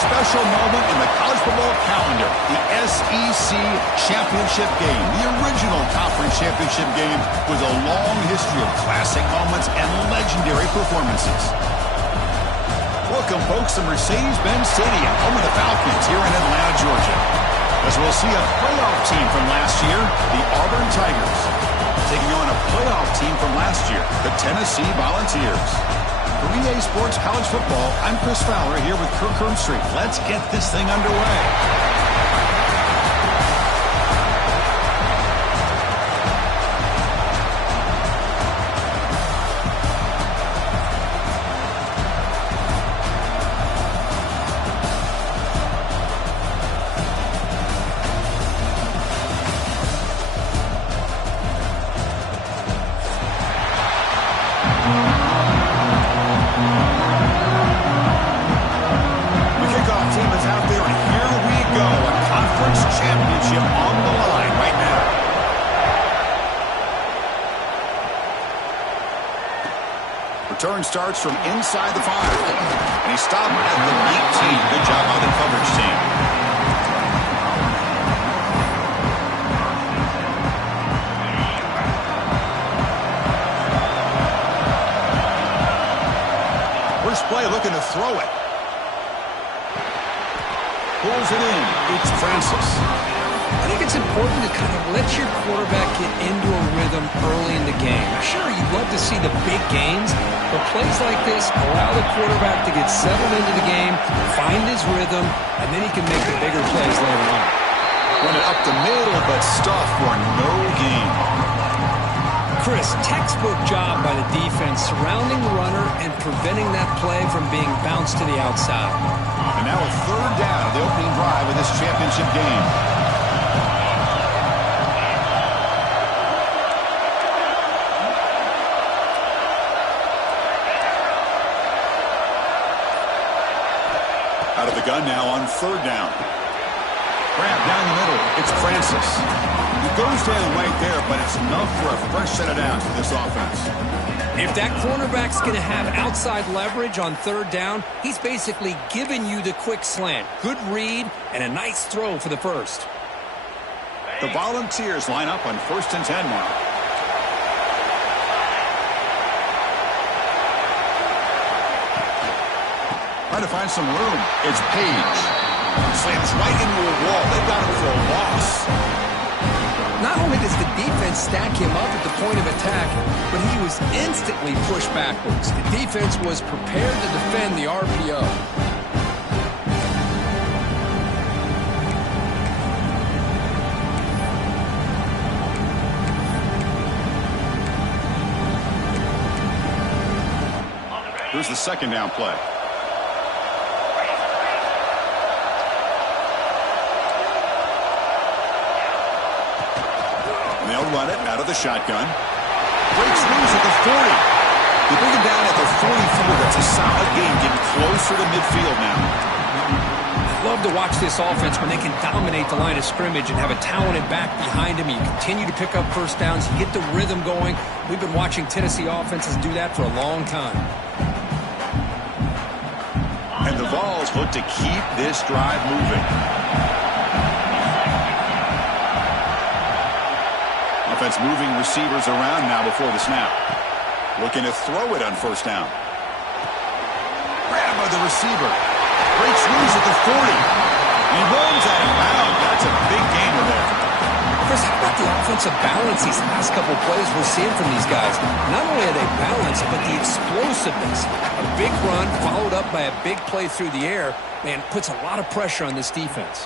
special moment in the college football calendar, the SEC Championship game. The original conference championship game with a long history of classic moments and legendary performances. Welcome, folks, to Mercedes-Benz Stadium, home of the Falcons here in Atlanta, Georgia. As we'll see a playoff team from last year, the Auburn Tigers, taking on a playoff team from last year, the Tennessee Volunteers. For EA Sports College Football, I'm Chris Fowler here with Kirk Herbstreit. Let's get this thing underway. Return starts from inside the 5. And he stopped at the 18. Good job by the coverage team. First play looking to throw it. Pulls it in. It's Francis. I think it's important to kind of let your quarterback get into a rhythm early in the game. Sure, you'd love to see the big gains, but plays like this allow the quarterback to get settled into the game, find his rhythm, and then he can make the bigger plays later on. Run it up the middle, but stuff for no gain. Chris, textbook job by the defense surrounding the runner and preventing that play from being bounced to the outside. And now a third down of the opening drive of this championship game. Out of the gun now on third down. Grab down the middle. It's Francis. He goes down right there, but it's enough for a fresh set of downs for this offense. If that cornerback's going to have outside leverage on third down, he's basically giving you the quick slant. Good read and a nice throw for the first. The Volunteers line up on 1st and 10 now. Trying to find some room. It's Page. Slams right into a wall. They've got him for a loss. Not only does the defense stack him up at the point of attack, but he was instantly pushed backwards. The defense was prepared to defend the RPO. Here's the second down play. They'll run it out of the shotgun. Breaks loose at the 40. They bring him down at the 44. That's a solid game, getting closer to midfield now. I love to watch this offense when they can dominate the line of scrimmage and have a talented back behind him. You continue to pick up first downs. You get the rhythm going. We've been watching Tennessee offenses do that for a long time. And the Vols look to keep this drive moving. Offense moving receivers around now before the snap. Looking to throw it on first down. Grabbed by the receiver. Breaks loose at the 40. He runs out of bounds. That's a big gainer there. Chris, how about the offensive balance these last couple plays we're seeing from these guys? Not only are they balanced, but the explosiveness. A big run followed up by a big play through the air, man, puts a lot of pressure on this defense.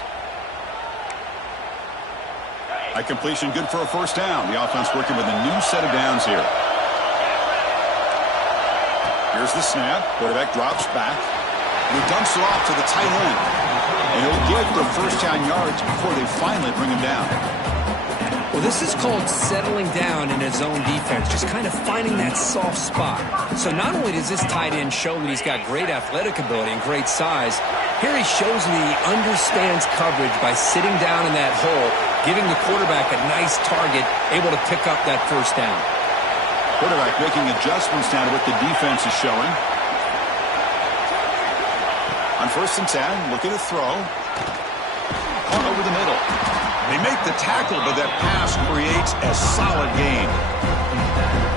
A completion good for a first down. The offense working with a new set of downs here. Here's the snap. Quarterback drops back. And he dumps it off to the tight end. And he'll get the first down yards before they finally bring him down. Well, this is called settling down in his own defense, just kind of finding that soft spot. So not only does this tight end show that he's got great athletic ability and great size, here he shows that he understands coverage by sitting down in that hole, giving the quarterback a nice target, able to pick up that first down. Quarterback making adjustments now to what the defense is showing. On first and 10, looking to throw. Caught over the middle. They make the tackle, but that pass creates a solid gain.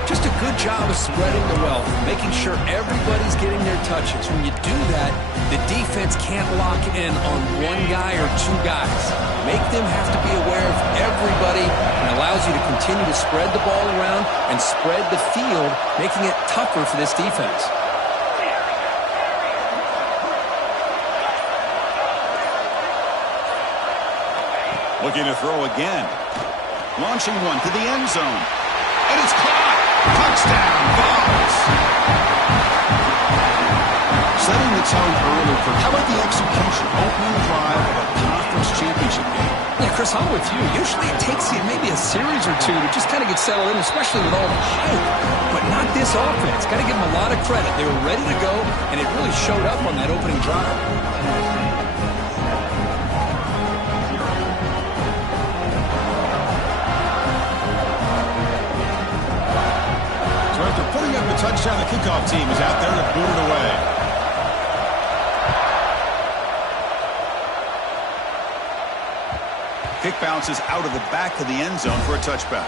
Just a good job of spreading the wealth, making sure everybody's getting their touches. When you do that, the defense can't lock in on one guy or two guys. Make them have to be aware of everybody, and allows you to continue to spread the ball around and spread the field, making it tougher for this defense. Looking to throw again. Launching one to the end zone. And it's caught. Touchdown, Vols. Setting the tone early for how about the execution? Opening drive of a conference championship game. Yeah, Chris, I'm with you. Usually it takes you maybe a series or two to just kind of get settled in, especially with all the hype. But not this offense. Got to give them a lot of credit. They were ready to go, and it really showed up on that opening drive. So after putting up a touchdown, the kickoff team is out there to boot it away. Kick bounces out of the back of the end zone for a touchback.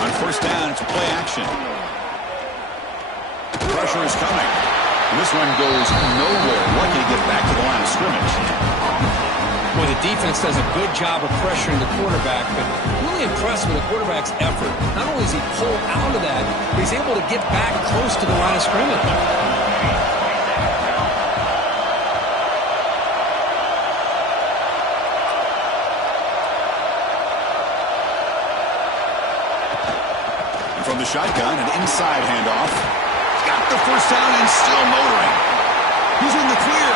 On first down, it's a play action. Pressure is coming. And this one goes nowhere. Lucky to get back to the line of scrimmage. Boy, the defense does a good job of pressuring the quarterback, but really impressed with the quarterback's effort. Not only is he pulled out of that, but he's able to get back close to the line of scrimmage. And from the shotgun, an inside handoff. Got the first down and still motoring. He's in the clear.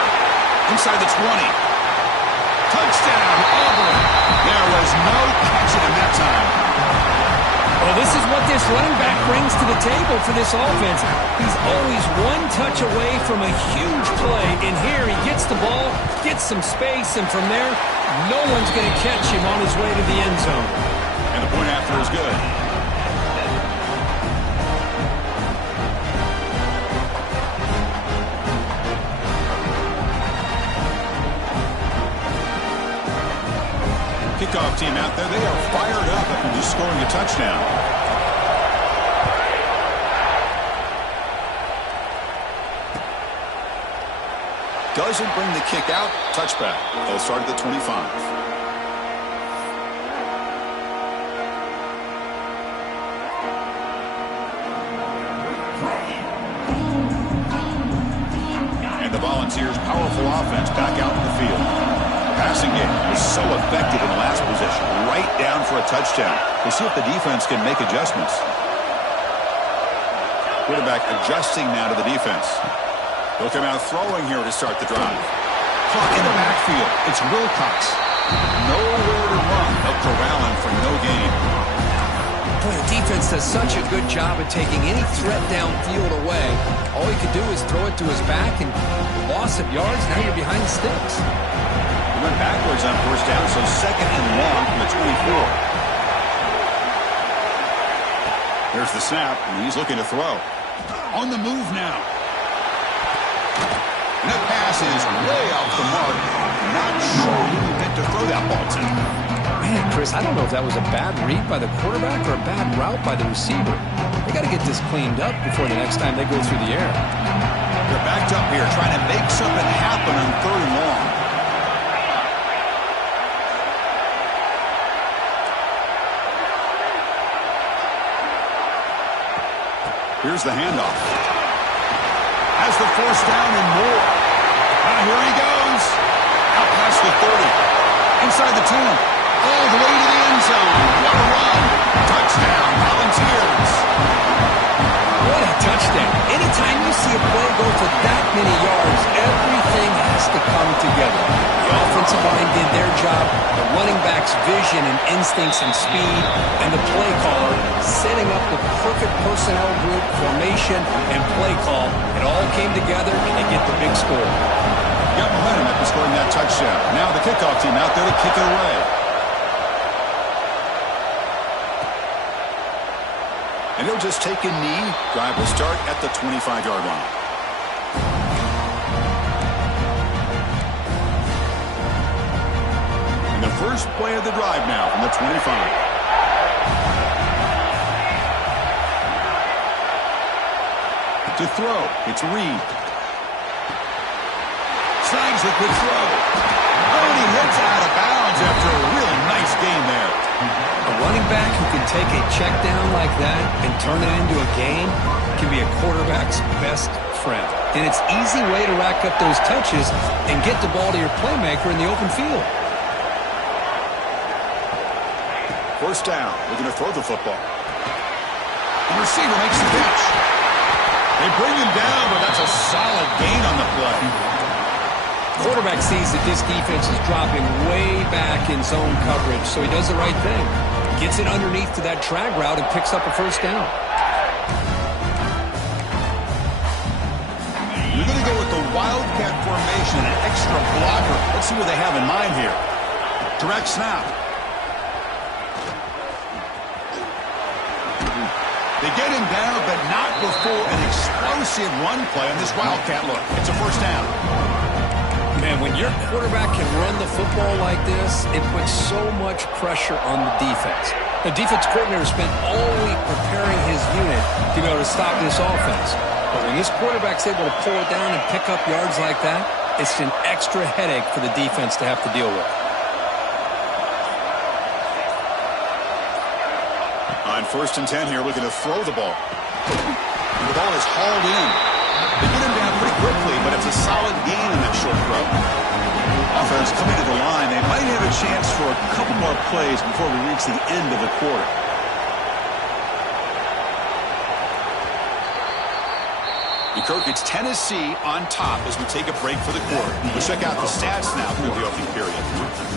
Inside the 20. Touchdown, Auburn. There was no catching him that time. Well, this is what this running back brings to the table for this offense. He's always one touch away from a huge play. And here he gets the ball, gets some space, and from there, no one's going to catch him on his way to the end zone. And the point after is good. Kickoff team out there, they are fired up after just scoring a touchdown. Doesn't bring the kick out. Touchback. They'll start at the 25. And the Volunteers' powerful offense back out in the field. Passing game was so effective in the last possession, right down for a touchdown. We'll see if the defense can make adjustments. Quarterback adjusting now to the defense. They'll come out throwing here to start the drive. Caught in the backfield. It's Wilcox. Nowhere to run. They'll corral him for no gain. Boy, the defense does such a good job of taking any threat downfield away. All he could do is throw it to his back, and loss of yards, now you're behind the sticks. Went backwards on first down, so second and long from the 24. There's the snap, and he's looking to throw. On the move now. And that pass is way off the mark. Not sure who he meant to throw that ball to. Man, Chris, I don't know if that was a bad read by the quarterback or a bad route by the receiver. They got to get this cleaned up before the next time they go through the air. They're backed up here, trying to make something happen on third and long. Here's the handoff. Has the force down and more. Here he goes. Out past the 30. Inside the 10. All the way to the end zone. What a run. Touchdown, Volunteers. What a touchdown. Anytime you see a play go for that many yards, everything has to come together. The offensive line did their job, the running back's vision and instincts and speed, and the play caller setting up the perfect personnel group, formation, and play call. It all came together, and they get the big score. got momentum after scoring that touchdown. Now the kickoff team out there to kick it away. And he'll just take a knee. Drive will start at the 25-yard line. And the first play of the drive now from the 25. To throw, it's Reed. Snags the quick throw. Oh, and he heads out of bounds after a really nice game there. A running back who can take a check down like that and turn it into a gain can be a quarterback's best friend. And it's an easy way to rack up those touches and get the ball to your playmaker in the open field. First down, looking to throw the football. The receiver makes the catch. They bring him down, but that's a solid gain on the play. Quarterback sees that this defense is dropping way back in zone coverage, so he does the right thing. Gets it underneath to that drag route and picks up a first down. You're going to go with the Wildcat formation, an extra blocker. Let's see what they have in mind here. Direct snap. They get him down, but not before an explosive run play on this Wildcat look. It's a first down. Man, when your quarterback can run the football like this, it puts so much pressure on the defense. The defense coordinator spent all week preparing his unit to be able to stop this offense. But when this quarterback's able to pull it down and pick up yards like that, it's an extra headache for the defense to have to deal with. On 1st and 10 here, looking to throw the ball. And the ball is hauled in. They get him down pretty quickly, but it's a solid gain in that short throw. Offense coming to the line. They might have a chance for a couple more plays before we reach the end of the quarter. Kirk, it's Tennessee on top as we take a break for the quarter. Let's check out the stats now through the opening period.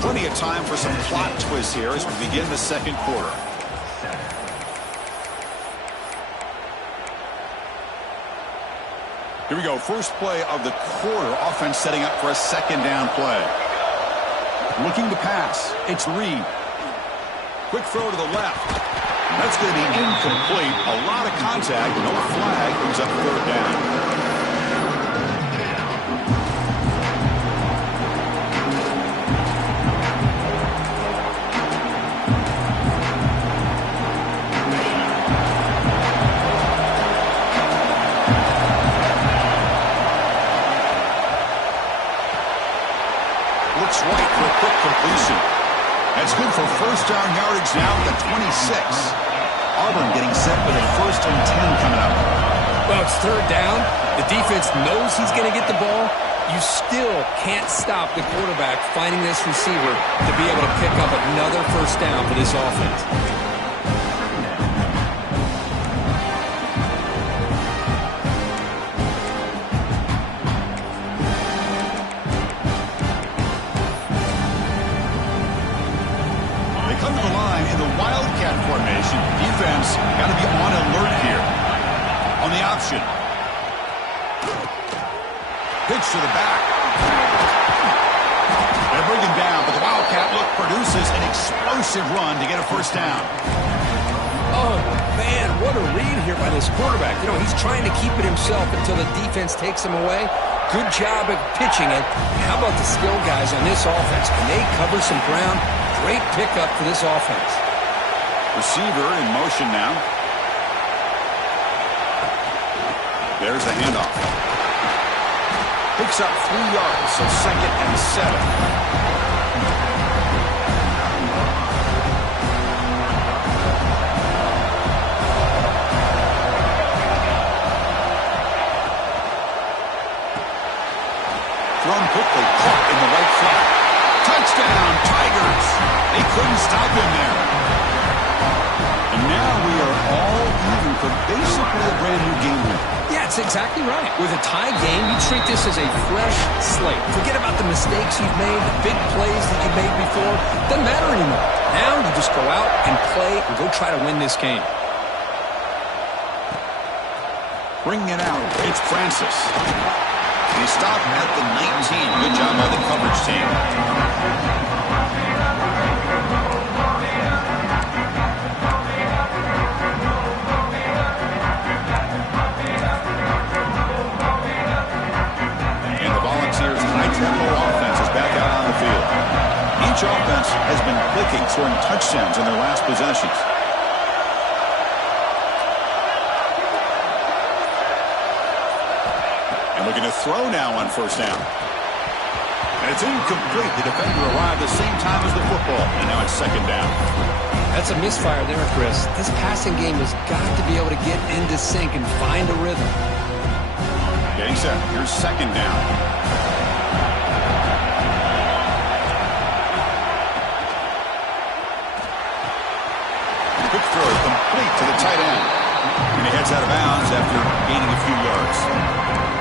Plenty of time for some plot twists here as we begin the second quarter. Here we go, first play of the quarter. Offense setting up for a second down play. Looking to pass, it's Reed. Quick throw to the left. That's going to be incomplete. A lot of contact, no flag, brings up third down. Right for a quick completion. That's good for first down yardage now at the 26. Auburn getting set with a 1st and 10 coming up. Well, it's third down. The defense knows he's going to get the ball. You still can't stop the quarterback finding this receiver to be able to pick up another first down for this offense. Come to the line in the Wildcat formation. Defense got to be on alert here. On the option. Pitch to the back. They bring him down, but the Wildcat look produces an explosive run to get a first down. Oh, man, what a read here by this quarterback. You know, he's trying to keep it himself until the defense takes him away. Good job at pitching it. How about the skill guys on this offense? Can they cover some ground? Great pickup for this offense. Receiver in motion now. There's the handoff. Picks up 3 yards, so 2nd and 7. Thrown quickly, caught in the right flat. Touchdown, Tigers! They couldn't stop him there. And now we are all even for basically a brand new game here. Yeah, it's exactly right. With a tie game, you treat this as a fresh slate. Forget about the mistakes you've made, the big plays that you've made before. Doesn't matter anymore. Now you just go out and play and go try to win this game. Bringing it out, it's Francis. He stopped at the 19. Good job by the coverage team. And the Volunteers' high-tempo offense is back out on the field. Each offense has been clicking, scoring touchdowns in their last possessions. Looking to throw now on first down. And it's incomplete. The defender arrived at the same time as the football. And now it's second down. That's a misfire there, Chris. This passing game has got to be able to get into sync and find a rhythm. Getting set. Here's second down. Quick throw complete to the tight end. And he heads out of bounds after gaining a few yards.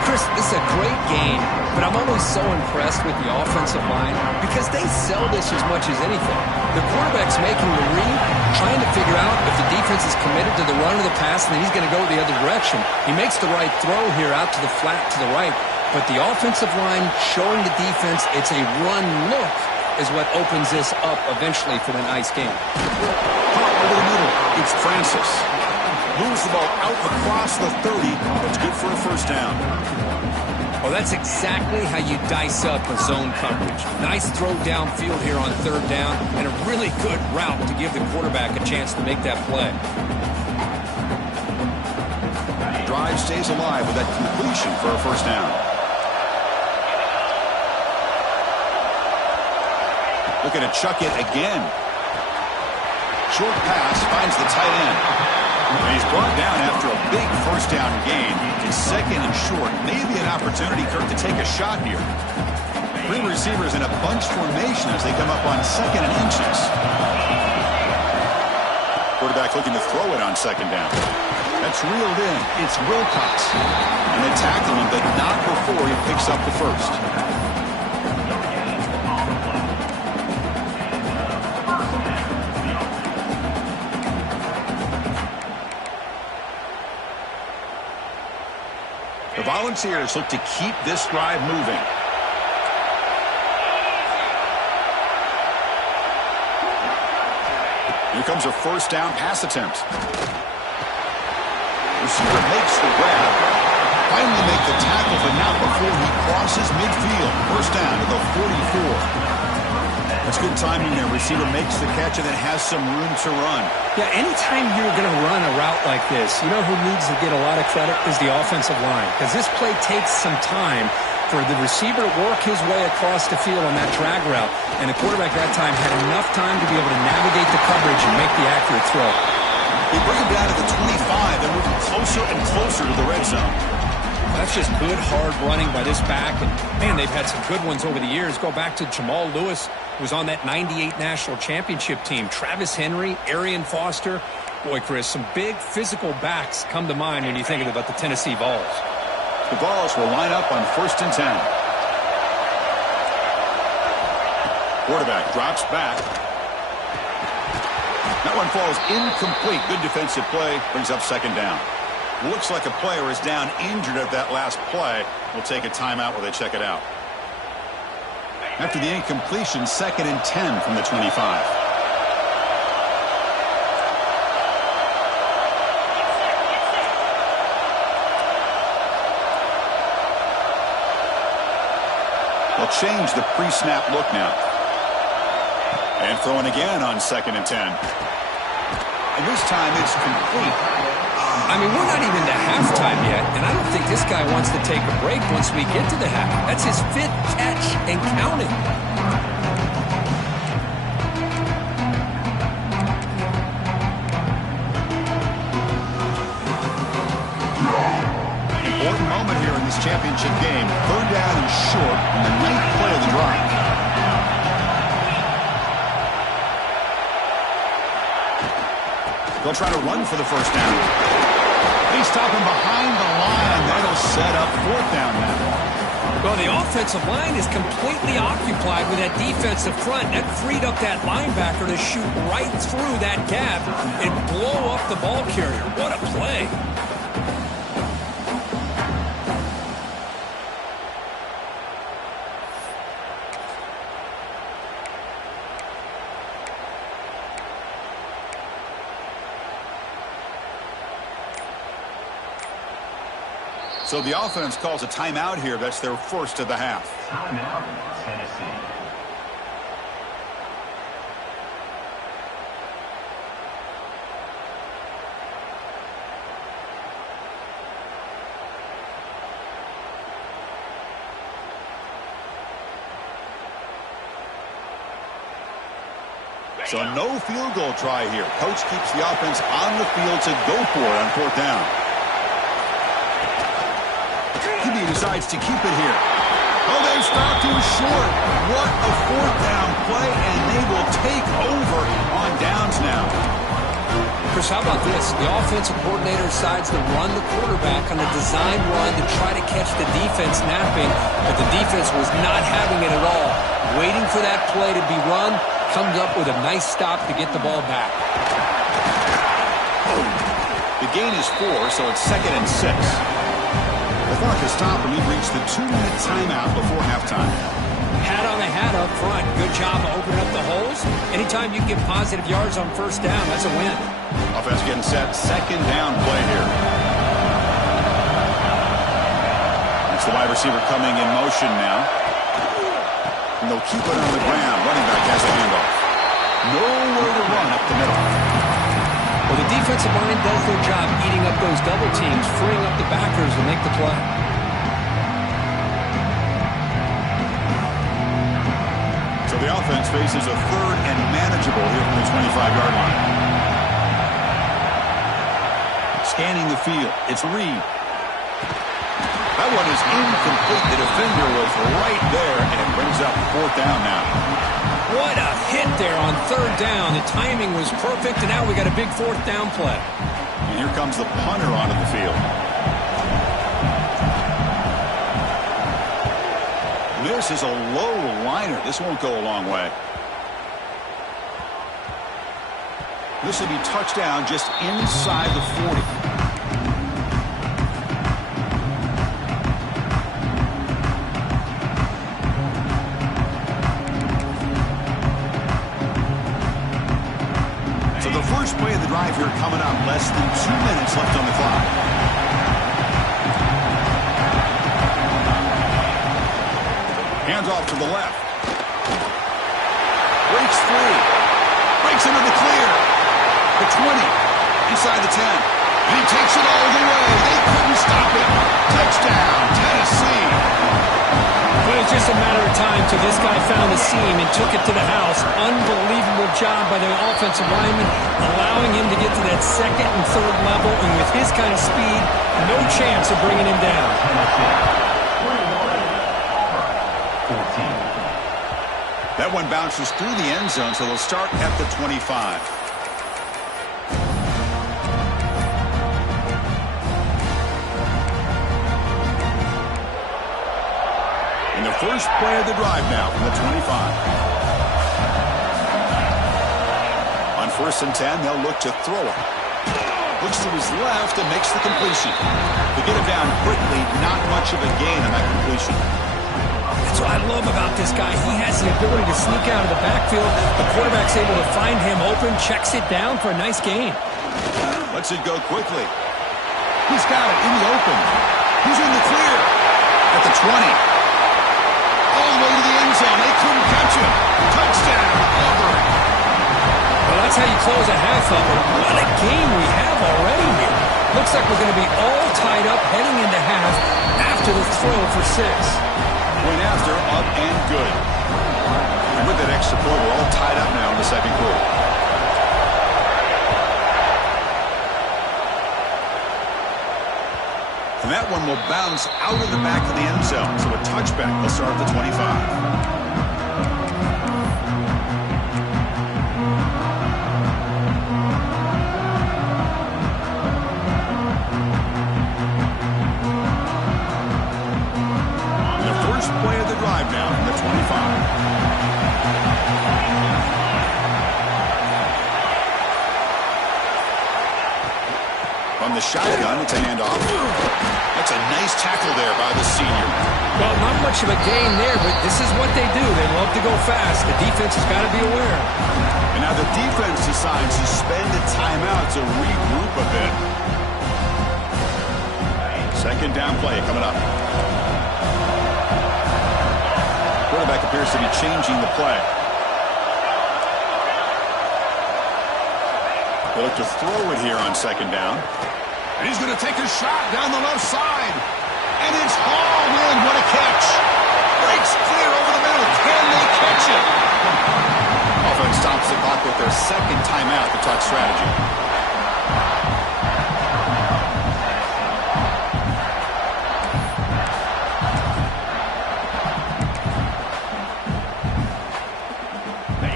Chris, this is a great game, but I'm always so impressed with the offensive line because they sell this as much as anything. The quarterback's making the read, trying to figure out if the defense is committed to the run or the pass, and then he's going to go the other direction. He makes the right throw here out to the flat to the right, but the offensive line showing the defense it's a run look is what opens this up eventually for the nice game. Over the middle, it's Francis. Moves the ball out across the 30. That's good for a first down. Well, that's exactly how you dice up a zone coverage. Nice throw downfield here on third down, and a really good route to give the quarterback a chance to make that play. The drive stays alive with that completion for a first down. Looking to chuck it again. Short pass finds the tight end. And he's brought down after a big first down gain. It's second and short. Maybe an opportunity, Kirk, to take a shot here. Three receivers in a bunch formation as they come up on second and inches. Quarterback looking to throw it on second down. That's reeled in. It's Wilcox. And they tackle him, but not before he picks up the first. The Volunteers look to keep this drive moving. Here comes a first down pass attempt. Receiver makes the grab. Finally make the tackle, but not before he crosses midfield. First down to the 44. That's good timing there. Receiver makes the catch and then has some room to run. Yeah, anytime you're going to run a route like this, you know who needs to get a lot of credit is the offensive line. Because this play takes some time for the receiver to work his way across the field on that drag route. And the quarterback that time had enough time to be able to navigate the coverage and make the accurate throw. They bring him down to the 25 and moving closer and closer to the red zone. That's just good, hard running by this back. And, man, they've had some good ones over the years. Go back to Jamal Lewis, who was on that 98 National Championship team. Travis Henry, Arian Foster. Boy, Chris, some big physical backs come to mind when you think about the Tennessee Vols. The Vols will line up on 1st and 10. Quarterback drops back. That one falls incomplete. Good defensive play. Brings up second down. Looks like a player is down injured at that last play. We'll take a timeout while they check it out. After the incompletion, 2nd and 10 from the 25. They'll change the pre-snap look now. And throwing again on 2nd and 10. And this time it's complete. I mean, we're not even to halftime yet, and I don't think this guy wants to take a break once we get to the half. That's his 5th catch and counting. Important moment here in this championship game. 3rd down and short on the 9th play of the drive. They'll try to run for the first down. They stop him behind the line. That'll set up 4th down now. Well, the offensive line is completely occupied with that defensive front. That freed up that linebacker to shoot right through that gap and blow up the ball carrier. What a play. So the offense calls a timeout here. That's their first of the half. Timeout, Tennessee. So no field goal try here. Coach keeps the offense on the field to go for it on fourth down. He decides to keep it here. Oh, they stopped him short. What a fourth down play, and they will take over on downs now. Chris, how about this? The offensive coordinator decides to run the quarterback on a design run to try to catch the defense napping, but the defense was not having it at all. Waiting for that play to be run, comes up with a nice stop to get the ball back. The gain is 4, so it's 2nd and 6. The clock has stopped and we've reached the 2-minute timeout before halftime. Hat on the hat up front. Good job of opening up the holes. Anytime you can get positive yards on first down, that's a win. Offense getting set. 2nd down play here. It's the wide receiver coming in motion now. And they'll keep it on the ground. Running back has the handoff. Nowhere to run up the middle. Well, the defensive line does their job eating up those double teams, freeing up the backers to make the play. So the offense faces a 3rd and manageable here from the 25-yard line. Scanning the field. It's Reed. That one is incomplete. The defender was right there, and it brings up 4th down now. What a hit there on 3rd down. The timing was perfect, and now we got a big 4th down play. And here comes the punter onto the field. This is a low liner. This won't go a long way. This will be touchdown just inside the 40. First play of the drive here coming up. Less than 2 minutes left on the clock. Hands off to the left. Breaks free. Breaks into the clear. The 20. Inside the 10. And he takes it all the way. They couldn't stop him. Touchdown, Tennessee. Well, it's just a matter of time till this guy found the seam and took it to the house. Unbelievable job by the offensive lineman, allowing him to get to that 2nd and 3rd level, and with his kind of speed, no chance of bringing him down. That one bounces through the end zone, so they'll start at the 25. And the first play of the drive now from the 25. On 1st and 10, they'll look to throw it. Looks to his left and makes the completion. To get him down quickly, not much of a gain on that completion. That's what I love about this guy. He has the ability to sneak out of the backfield. The quarterback's able to find him open, checks it down for a nice gain. Lets it go quickly. He's got it in the open. He's in the clear. At the 20. All the way to the end zone. They couldn't catch him. Touchdown, Auburn. Well, that's how you close a half of it. What a game we have already here. Looks like we're going to be all tied up heading into half after the throw for 6. Went after, up and good. And with that extra point, we're all tied up now in the 2nd quarter. And that one will bounce out of the back of the end zone. So a touchback will start at the 25. Play of the drive now from the 25. From the shotgun, it's a handoff. That's a nice tackle there by the senior. Well, not much of a gain there, but this is what they do. They love to go fast. The defense has got to be aware. And now the defense decides to spend a timeout to regroup a bit. Second down play coming up. Quarterback appears to be changing the play. They look to throw it here on second down. And he's going to take a shot down the left side. And it's hauled in. What a catch. Breaks clear over the middle. Can they catch it? Offense stops the clock with their second timeout to talk strategy.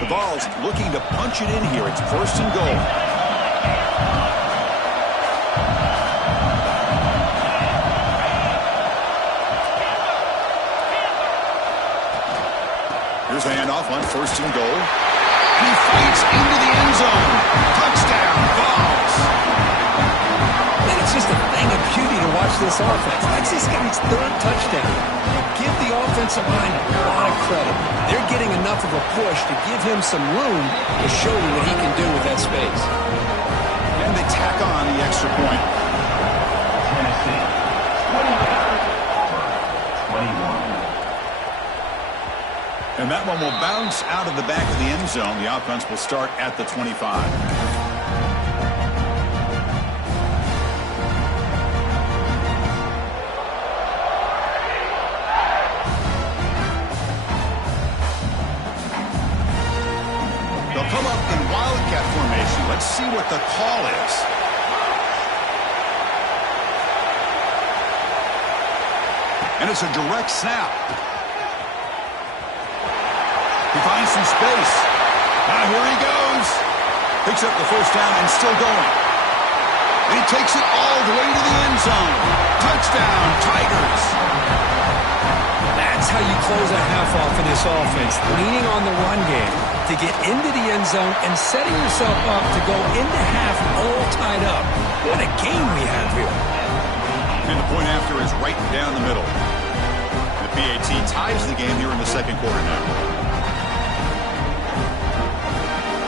The Vols looking to punch it in here. It's first and goal. Here's a handoff on first and goal. And he fights into the end zone. Touchdown, Vols. And it's just a thing of beauty to watch this offense. That's this guy's third touchdown. But give the offensive line a lot of credit. They're getting enough of a push to give him some room to show you what he can do with that space. And they tack on the extra point. Tennessee, 21. And that one will bounce out of the back of the end zone. The offense will start at the 25. They'll come up in Wildcat formation. Let's see what the call is. And it's a direct snap. He finds some space. Now here he goes. Picks up the first down and still going. And he takes it all the way to the end zone. Touchdown, Tigers. That's how you close a half off in this offense, leaning on the run game to get into the end zone and setting yourself up to go into half all tied up. What a game we have here. And the point after is right down the middle. The PAT ties the game here in the second quarter now.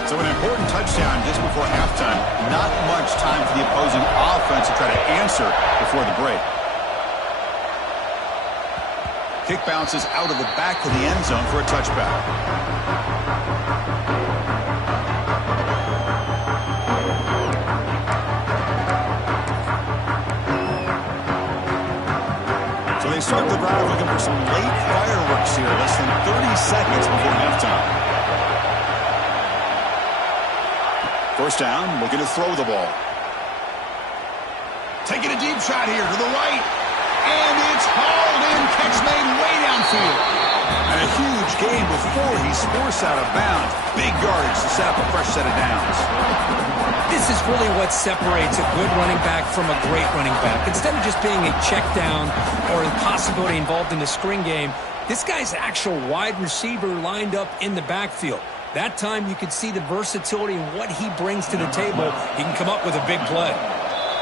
So an important touchdown just before halftime. Not much time for the opposing offense to try to answer before the break. Kick bounces out of the back of the end zone for a touchback. So they start the drive looking for some late fireworks here. Less than 30 seconds before halftime. First down, looking to throw the ball. Taking a deep shot here to the right. And it's hauled in. Catch made way downfield. And a huge gain before he's forced out of bounds. Big yardage to set up a fresh set of downs. This is really what separates a good running back from a great running back. Instead of just being a check down or a possibility involved in the screen game, this guy's actual wide receiver lined up in the backfield. That time you can see the versatility and what he brings to the table. He can come up with a big play.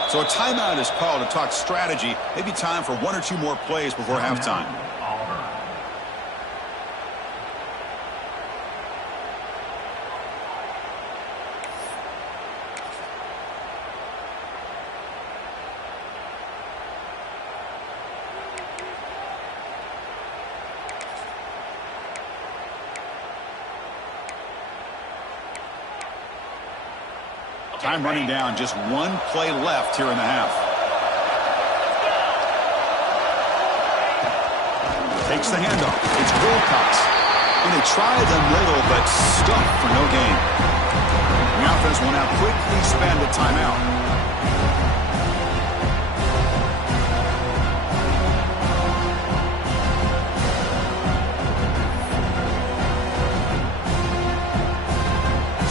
So a timeout is called to talk strategy. Maybe time for one or two more plays before halftime. Time running down, just one play left here in the half. Takes the handoff. It's Wilcox. And they try the middle, but stuck for no gain. The offense will now quickly spend a timeout.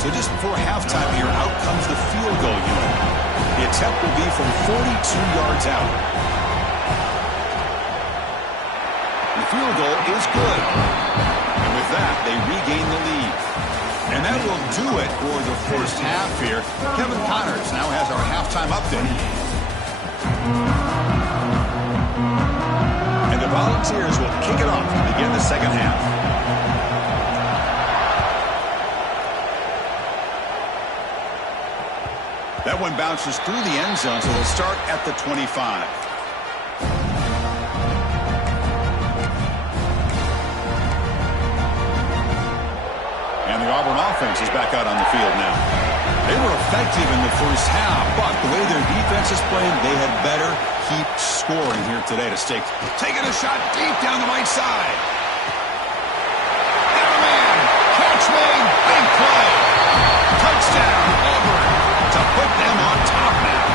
So just before halftime here, out comes the field goal unit. The attempt will be from 42 yards out. The field goal is good. And with that, they regain the lead. And that will do it for the first half here. Kevin Connors now has our halftime update. And the Volunteers will kick it off to begin the second half. That one bounces through the end zone, so they'll start at the 25. the Auburn offense is back out on the field now. They were effective in the first half, but the way their defense is playing, they had better keep scoring here today to stay. Taking a shot deep down the right side. And a man. Catch made. Big play. Touchdown, Auburn, to put them on top now.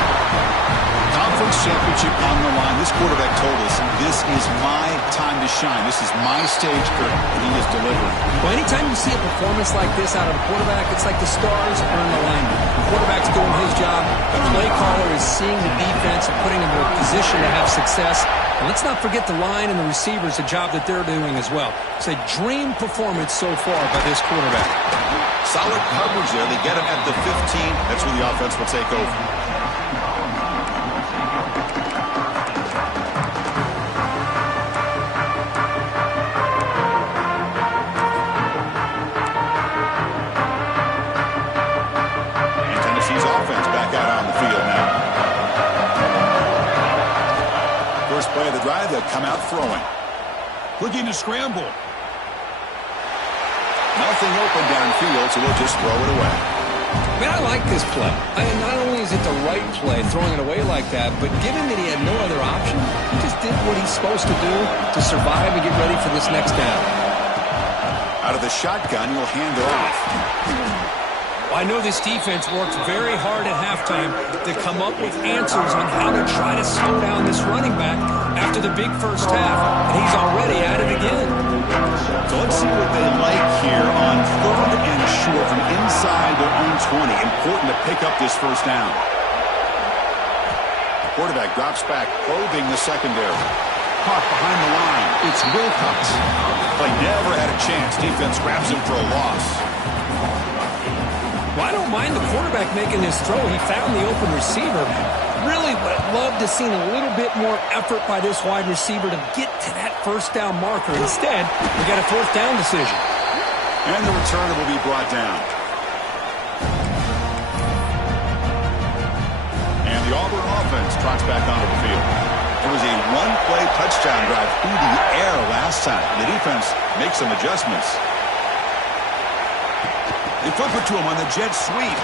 Conference championship on the line. This quarterback told us, this is my time to shine. This is my stage, Kurt, and he is delivering. Well, anytime you see a performance like this out of a quarterback, it's like the stars are in alignment. The quarterback's doing his job. The play caller is seeing the defense and putting them in a position to have success. And let's not forget the line and the receivers, the job that they're doing as well. It's a dream performance so far by this quarterback. Solid coverage there. They get him at the 15. That's where the offense will take over. Play of the drive, they'll come out throwing. Looking to scramble. Nothing open downfield, so we'll just throw it away. Man, I like this play. Not only is it the right play, throwing it away like that, but given that he had no other option, he just did what he's supposed to do to survive and get ready for this next down. Out of the shotgun, he'll hand it off. I know this defense worked very hard at halftime to come up with answers on how to try to slow down this running back after the big first half, and he's already at it again. So let's see what they like here on 3rd and short from inside their own 20. Important to pick up this first down. Quarterback drops back, probing the secondary. Caught behind the line. It's Wilcox. Play never had a chance. Defense grabs him for a loss. Well, I don't mind the quarterback making this throw. He found the open receiver. Really would have loved to see a little bit more effort by this wide receiver to get to that first down marker. Instead, we got a 4th down decision. And the returner will be brought down. And the Auburn offense trots back onto the field. It was a one-play touchdown drive through the air last time. The defense makes some adjustments. They flip it to him on the jet sweep.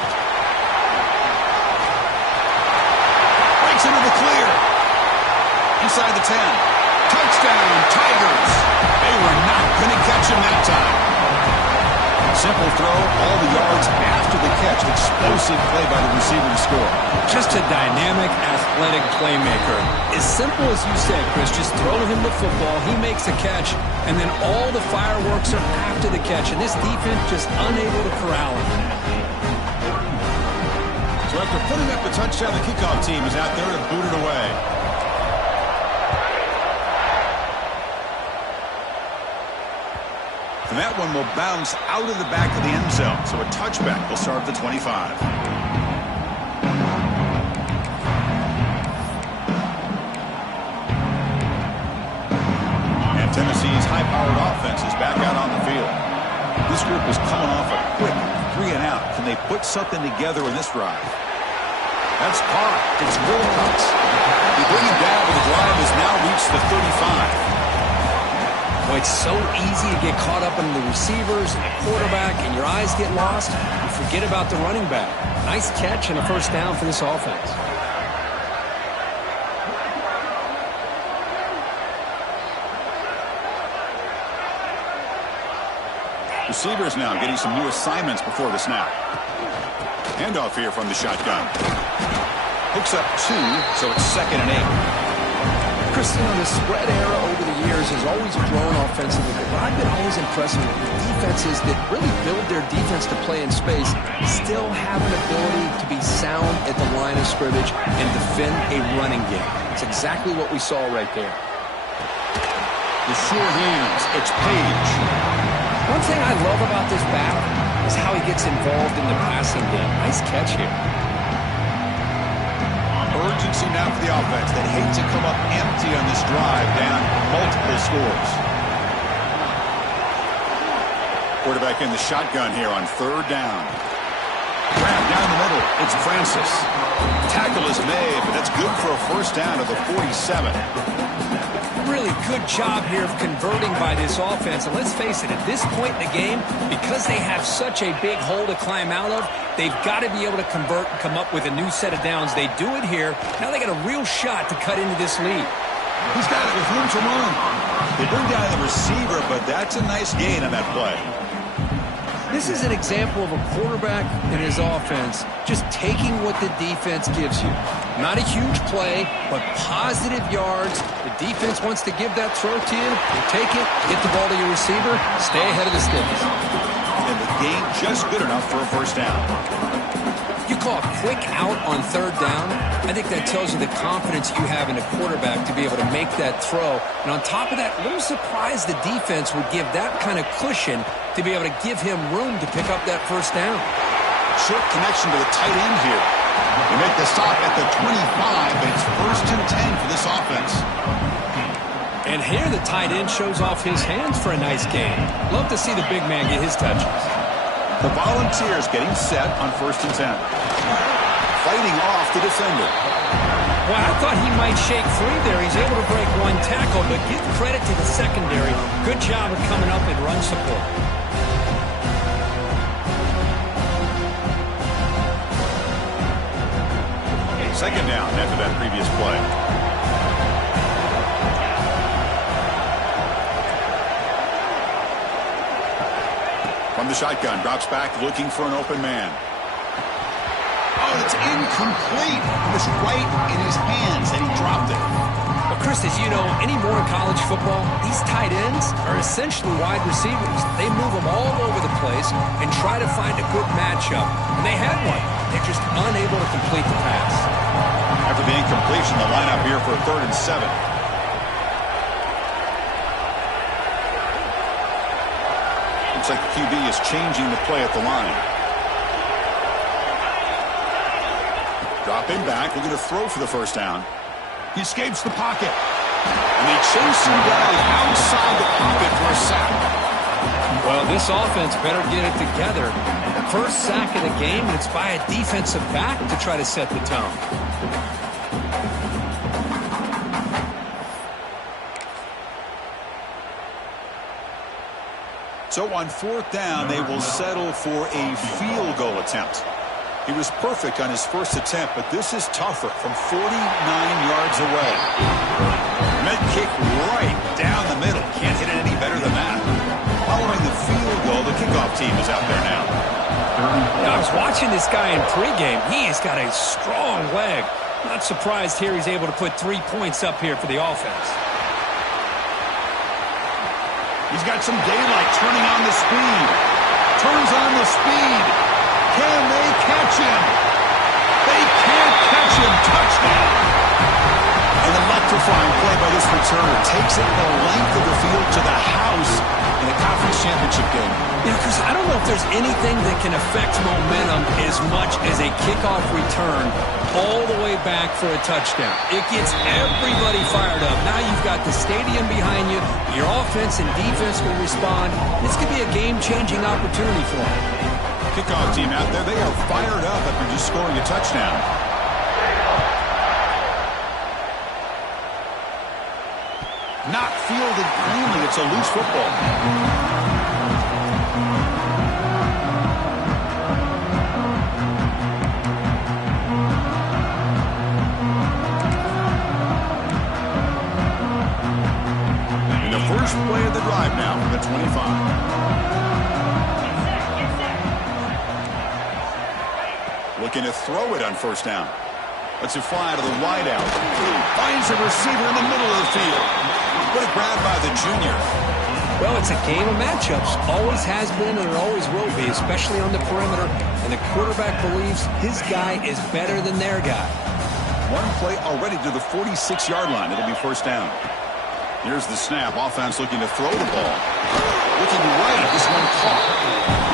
Breaks into the clear. Inside the 10. Touchdown, Tigers. They were not going to catch him that time. Simple throw, all the yards after the catch. Explosive play by the receiver to score. Just a dynamic, athletic playmaker. As simple as you said, Chris, just throw him the football, he makes a catch, and then all the fireworks are after the catch, and this defense just unable to corral him. So after putting up the touchdown, the kickoff team is out there to boot it away. And that one will bounce out of the back of the end zone. So a touchback will start at the 25. And Tennessee's high-powered offense is back out on the field. This group is coming off a quick 3-and-out. Can they put something together in this drive? That's caught. It's Wilcox. They bring him down, but the drive has now reached the 35. Boy, it's so easy to get caught up in the receivers and the quarterback, and your eyes get lost. You forget about the running back. Nice catch and a 1st down for this offense. Receivers now getting some new assignments before the snap. Handoff here from the shotgun. Hooks up 2, so it's 2nd and 8. Chris, you know, the spread era over the years has always grown offensively, but I've been always impressed with the defenses that really build their defense to play in space, still have an ability to be sound at the line of scrimmage and defend a running game. It's exactly what we saw right there. The sure hands, it's Page. One thing I love about this back is how he gets involved in the passing game. Nice catch here. Urgency now for the offense. They hate to come up empty on this drive, down multiple scores. Quarterback in the shotgun here on 3rd down. Grab down the middle. It's Francis. Tackle is made, but that's good for a 1st down at the 47. really good job here of converting by this offense. And let's face it, at this point in the game, because they have such a big hole to climb out of, they've got to be able to convert and come up with a new set of downs. They do it here. Now they got a real shot to cut into this lead. He's got it with room to run. They bring down the receiver, but that's a nice gain on that play. This is an example of a quarterback and his offense just taking what the defense gives you. Not a huge play, but positive yards. The defense wants to give that throw to you. You take it, get the ball to your receiver, stay ahead of the sticks. And the gain just good enough for a first down. You call a quick out on third down. I think that tells you the confidence you have in a quarterback to be able to make that throw. And on top of that, a little surprised the defense would give that kind of cushion to be able to give him room to pick up that first down. Short connection to the tight end here. They make the stop at the 25, but it's 1st and 10 for this offense. And here the tight end shows off his hands for a nice gain. Love to see the big man get his touches. The Volunteers getting set on 1st and 10. Fighting off the defender. Well, I thought he might shake free there. He's able to break one tackle, but give credit to the secondary. Good job of coming up and run support. Second down after that previous play. From the shotgun, drops back looking for an open man. Oh, it's incomplete. It was right in his hands, and he dropped it. Well, Chris, as you know, anymore in college football, these tight ends are essentially wide receivers. They move them all over the place and try to find a good matchup. And they had one. They're just unable to complete the pass. After the incompletion, the lineup here for 3rd and 7. Looks like the QB is changing the play at the line. Dropping back, looking to throw for the first down. He escapes the pocket. And they chase him down outside the pocket for a sack. Well, this offense better get it together. First sack of the game, and it's by a defensive back to try to set the tone. So on 4th down, they will settle for a field goal attempt. He was perfect on his first attempt, but this is tougher from 49 yards away. Med kick right down the middle. Can't hit it any better than that. Following the field goal, the kickoff team is out there now. I was watching this guy in pregame. He has got a strong leg. Not surprised here he's able to put 3 points up here for the offense. He's got some daylight, turning on the speed. Turns on the speed. Can they catch him? They can't catch him. Touchdown. An electrifying play by this returner. Takes it the length of the field to the house in the conference championship game. Yeah, Chris, I don't know if there's anything that can affect momentum as much as a kickoff return all the way back for a touchdown. It gets everybody fired up. Now you've got the stadium behind you. Your offense and defense will respond. This could be a game-changing opportunity for them. Kickoff team out there, they are fired up after just scoring a touchdown. Not fielded cleanly. It's a loose football. And the first play of the drive now from the 25. Looking to throw it on 1st down. Lets it fly to the wideout. Finds a receiver in the middle of the field. What a grab by the junior. Well, it's a game of matchups. Always has been and it always will be, especially on the perimeter. And the quarterback believes his guy is better than their guy. One play already to the 46-yard line. It'll be 1st down. Here's the snap. Offense looking to throw the ball. Looking right. This one caught.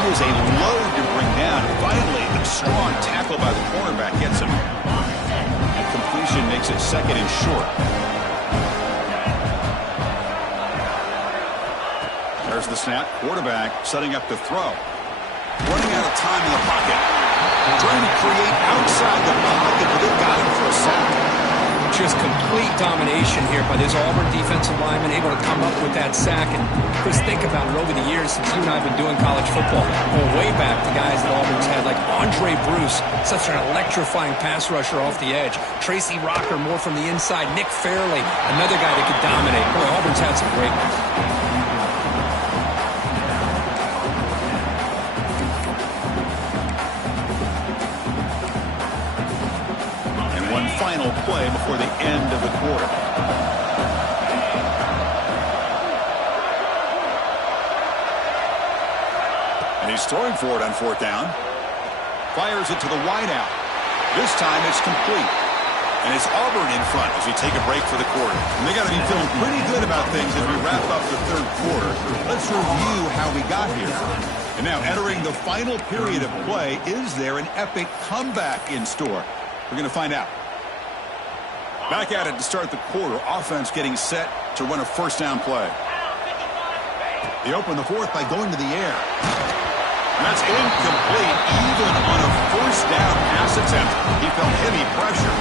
It was a load to bring down. Finally, a strong tackle by the cornerback gets him. And completion makes it 2nd and short. There's the snap. Quarterback setting up to throw. Running out of time in the pocket. Trying to create outside the pocket, but they got him for a sack. Just complete domination here by this Auburn defensive lineman, able to come up with that sack. And Chris, think about it, over the years since you and I have been doing college football, going way back to guys that Auburn's had, like Andre Bruce, such an electrifying pass rusher off the edge. Tracy Rocker, more from the inside. Nick Fairley, another guy that could dominate. Boy, Auburn's had some great ones. Final play before the end of the quarter. And he's throwing for it on fourth down. Fires it to the wideout. This time it's complete. And it's Auburn in front as we take a break for the quarter. And they got to be feeling pretty good about things as we wrap up the third quarter. Let's review how we got here. And now entering the final period of play, is there an epic comeback in store? We're going to find out. Back at it to start the quarter. Offense getting set to run a first down play. They open the fourth by going to the air. And that's incomplete. Even on a first down pass attempt, he felt heavy pressure.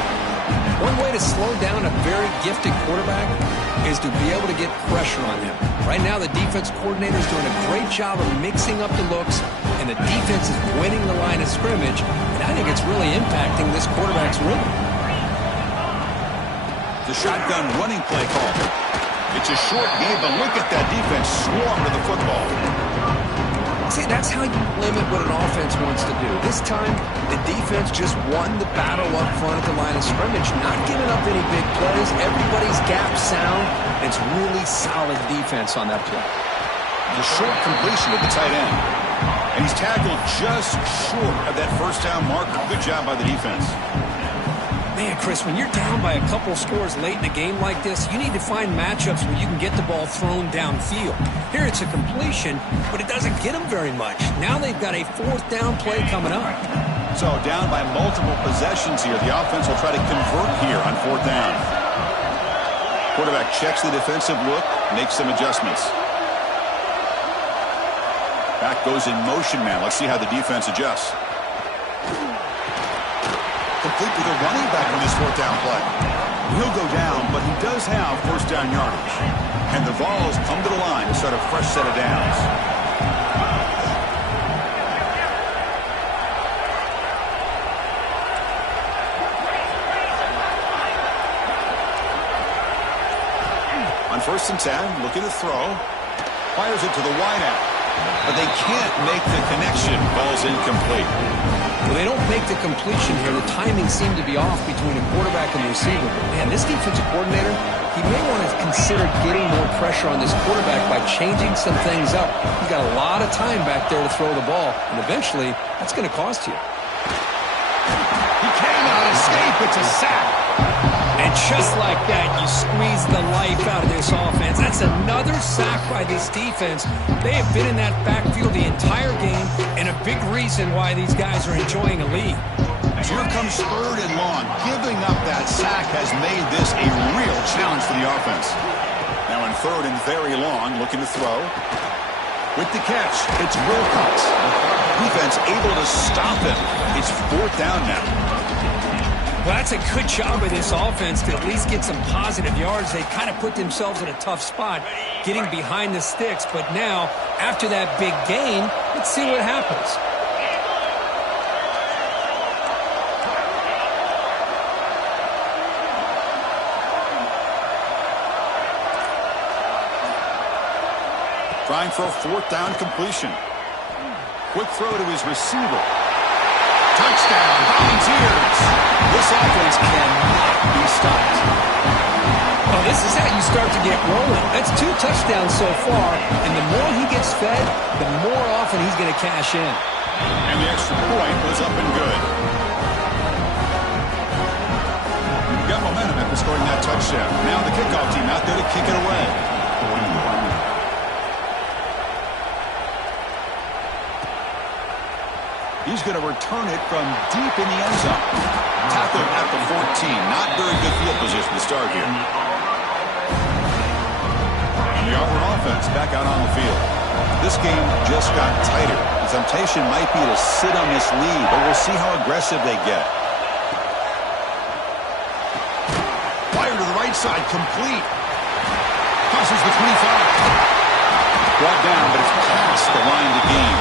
One way to slow down a very gifted quarterback is to be able to get pressure on him. Right now, the defense coordinator is doing a great job of mixing up the looks, and the defense is winning the line of scrimmage. And I think it's really impacting this quarterback's rhythm. The shotgun running play call. It's a short game, but look at that defense swarm to the football. See, that's how you limit what an offense wants to do. This time, the defense just won the battle up front at the line of scrimmage, not giving up any big plays. Everybody's gap sound. It's really solid defense on that play. The short completion of the tight end. And he's tackled just short of that first down marker. Good job by the defense. Man, Chris, when you're down by a couple scores late in a game like this, you need to find matchups where you can get the ball thrown downfield. Here it's a completion, but it doesn't get them very much. Now they've got a fourth down play coming up. So down by multiple possessions here. The offense will try to convert here on fourth down. Quarterback checks the defensive look, makes some adjustments. Back goes in motion man. Let's see how the defense adjusts. Complete to the running back on this fourth down play. He'll go down, but he does have first down yardage. And the Vols come to the line to start a fresh set of downs. On 1st and 10, looking to throw. Fires it to the wideout. But they can't make the connection. Ball's incomplete. Well, they don't make the completion here. The timing seemed to be off between a quarterback and the receiver. But man, this defensive coordinator, he may want to consider getting more pressure on this quarterback by changing some things up. He's got a lot of time back there to throw the ball, and eventually, that's going to cost you. He cannot escape. It's a sack. And just like that, you squeeze the life out of this offense. That's another sack by this defense. They have been in that backfield the entire game, and a big reason why these guys are enjoying a lead. Here comes 3rd and long. Giving up that sack has made this a real challenge for the offense. Now in 3rd and very long, looking to throw. With the catch, it's Wilcox. Defense able to stop him. It's 4th down now. Well, that's a good job by this offense to at least get some positive yards. They kind of put themselves in a tough spot getting behind the sticks. But now, after that big gain, let's see what happens. Trying for a 4th down completion. Quick throw to his receiver. Touchdown, Volunteers. This offense cannot be stopped. Well, this is how you start to get rolling. That's 2 touchdowns so far, and the more he gets fed, the more often he's going to cash in. And the extra point was up and good. Got momentum after scoring that touchdown. Now the kickoff team out there to kick it away. He's going to return it from deep in the end zone. Tackled at the 14. Not very good field position to start here. And the Auburn offense back out on the field. This game just got tighter. The temptation might be to sit on this lead, but we'll see how aggressive they get. side, complete. Crosses the 25. Brought down, but it's past the line to gain.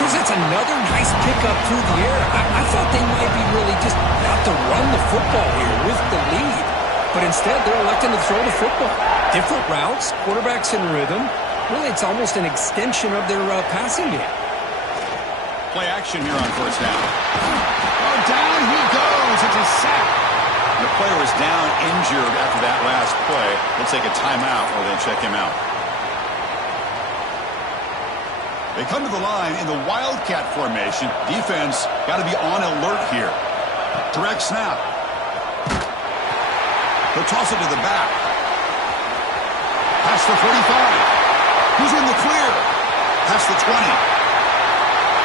Chris, that's another nice pickup through the air. I thought they might be really just out to run the football here with the lead. But instead, they're electing to throw the football. Different routes, quarterbacks in rhythm. Really, it's almost an extension of their passing game. Play action here on first down. Oh, down he goes. It's a sack. The player is down injured after that last play. They'll take a timeout or they check him out. They come to the line in the Wildcat formation. Defense got to be on alert here. Direct snap. He'll toss it to the back. Past the 45. Who's in the clear? Past the 20.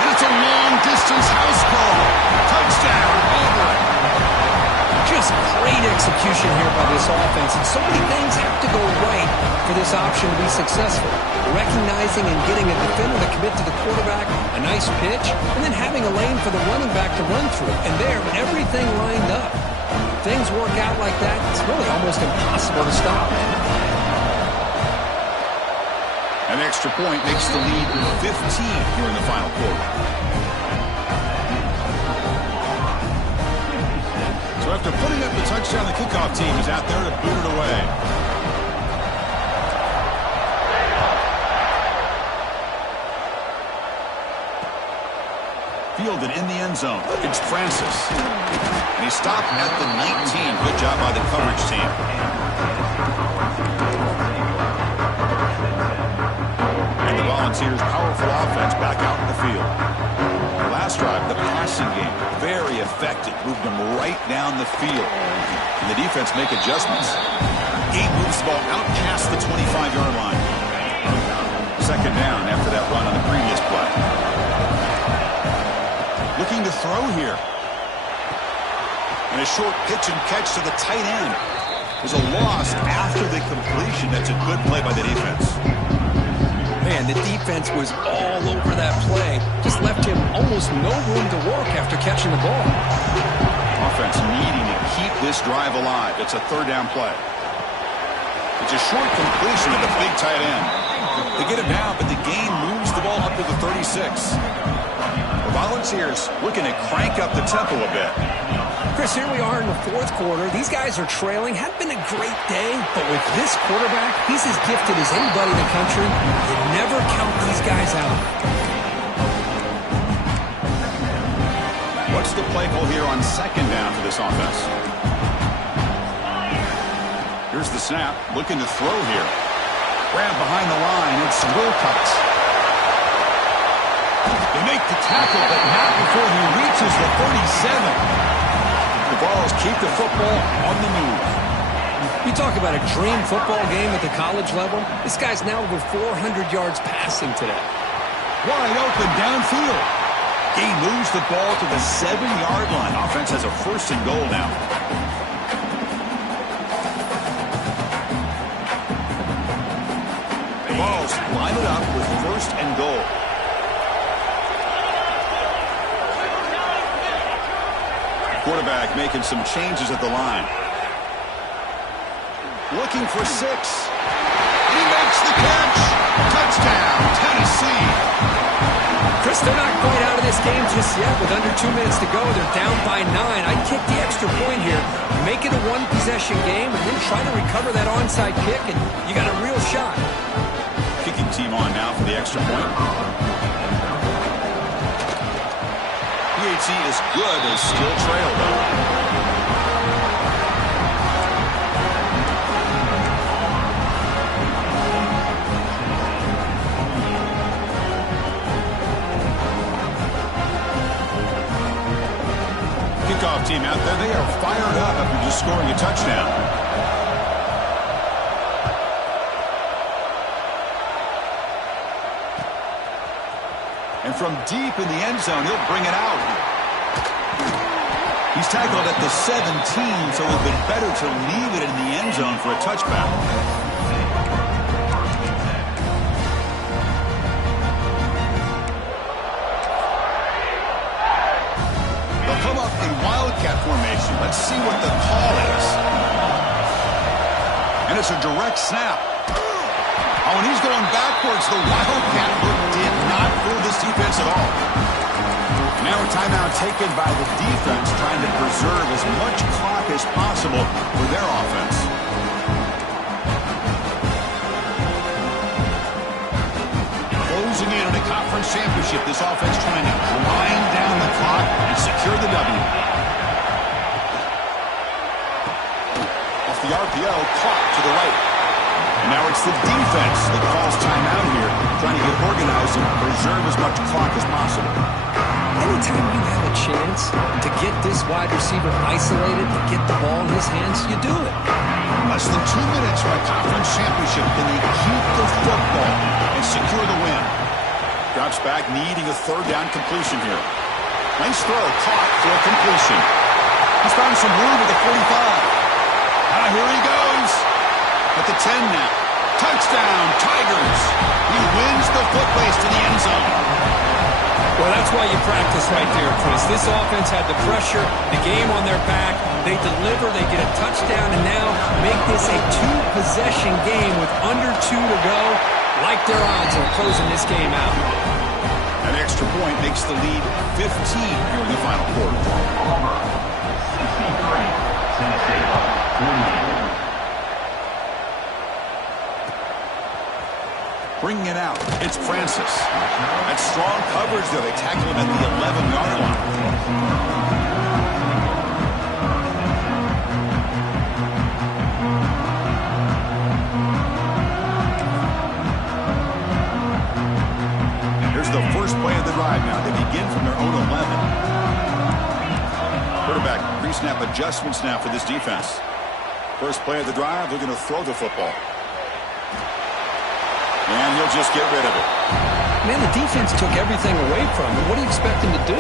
And it's a long-distance house call. Touchdown, Auburn. Just great execution here by this offense. And so many things have to go right for this option to be successful. Recognizing and getting a defender to commit to the quarterback, a nice pitch, and then having a lane for the running back to run through. And there, everything lined up. Things work out like that, it's really almost impossible to stop. An extra point makes the lead 15 here in the final quarter. So after putting up the touchdown, the kickoff team is out there to boot it away. Fielded in the end zone. It's Francis. And he stopped at the 19. Good job by the coverage team. And the Volunteers' powerful offense back out in the field. Last drive, the passing game, very effective. Moved them right down the field. And the defense make adjustments. Gabe moves the ball out past the 25-yard line. Second down after that run on the previous play. Looking to throw here. And a short pitch and catch to the tight end. There's a loss after the completion. That's a good play by the defense. Man, the defense was all over that play. Just left him almost no room to work after catching the ball. Offense needing to keep this drive alive. It's a third down play. It's a short completion to the big tight end. They get him down, but the gain moves the ball up to the 36. The Volunteers looking to crank up the tempo a bit. Chris, here we are in the fourth quarter. These guys are trailing. Had been a great day, but with this quarterback, he's as gifted as anybody in the country. You never count these guys out. What's the play call here on second down for this offense? Here's the snap. Looking to throw here. Grab behind the line. It's Wilcox. They make the tackle, but not before he reaches the 37. The Vols keep the football on the move. You talk about a dream football game at the college level. This guy's now over 400 yards passing today. Wide open downfield. He moves the ball to the 7-yard line. Offense has a first and goal now. The Vols line it up with first and goal. Quarterback making some changes at the line. Looking for 6. He makes the catch. Touchdown, Tennessee. Chris, they're not quite out of this game just yet. With under 2 minutes to go, they're down by 9. I'd kick the extra point here, make it a one-possession game, and then try to recover that onside kick, and you got a real shot. Kicking team on now for the extra point. PAT is good, they still trail though. Kickoff team out there, they are fired up after just scoring a touchdown. And from deep in the end zone, he'll bring it out. He's tackled at the 17, so it would have been better to leave it in the end zone for a touchback. They'll come up in Wildcat formation. Let's see what the call is. And it's a direct snap. Oh, and he's going backwards. The Wildcat look did not fool this defense at all. Now a timeout taken by the defense, trying to preserve as much clock as possible for their offense. Closing in on a conference championship, this offense trying to grind down the clock and secure the W. Off the RPO, clock to the right. And now it's the defense that calls timeout here, trying to get organized and preserve as much clock as possible. Anytime you have a chance to get this wide receiver isolated, to get the ball in his hands, you do it. Less than 2 minutes for a conference championship. Can they keep the football and secure the win? Drops back, needing a third down completion here. Nice throw, caught for a completion. He's found some room at the 45. Here he goes. At the 10 now. Touchdown, Tigers. He wins the foot race to the end zone. Well, that's why you practice right there, Chris. This offense had the pressure, the game on their back. They deliver, they get a touchdown, and now make this a two-possession game with under 2 to go. Like their odds of closing this game out. An extra point makes the lead 15 here in the final quarter. 63, Tennessee, 48. Bringing it out, it's Francis. That strong coverage, though. They tackle him at the 11-yard line. Here's the first play of the drive now. They begin from their own 11. Quarterback, pre-snap adjustments now for this defense. First play of the drive, they're going to throw the football. And he'll just get rid of it. Man, the defense took everything away from him. What do you expect him to do?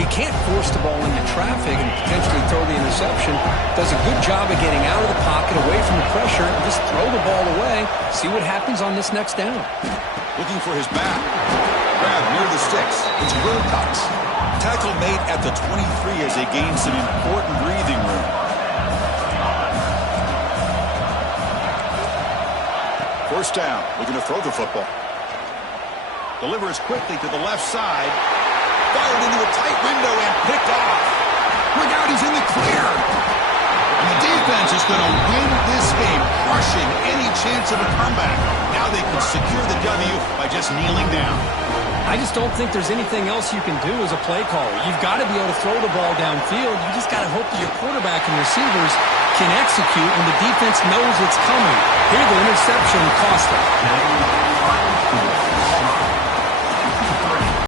He can't force the ball into traffic and potentially throw the interception. Does a good job of getting out of the pocket, away from the pressure, and just throw the ball away. See what happens on this next down. Looking for his back. Grab near the sticks. It's Wilcox. Tackle made at the 23 as they gain some important breathing room. First down, looking to throw the football. Delivers quickly to the left side. Fired into a tight window and picked off. Look out, he's in the clear. And the defense is going to win this game, crushing any chance of a comeback. Now they can secure the W by just kneeling down. I just don't think there's anything else you can do as a play caller. You've got to be able to throw the ball downfield. You just got to hope that your quarterback and receivers can execute when the defense knows it's coming. Here, the interception cost them.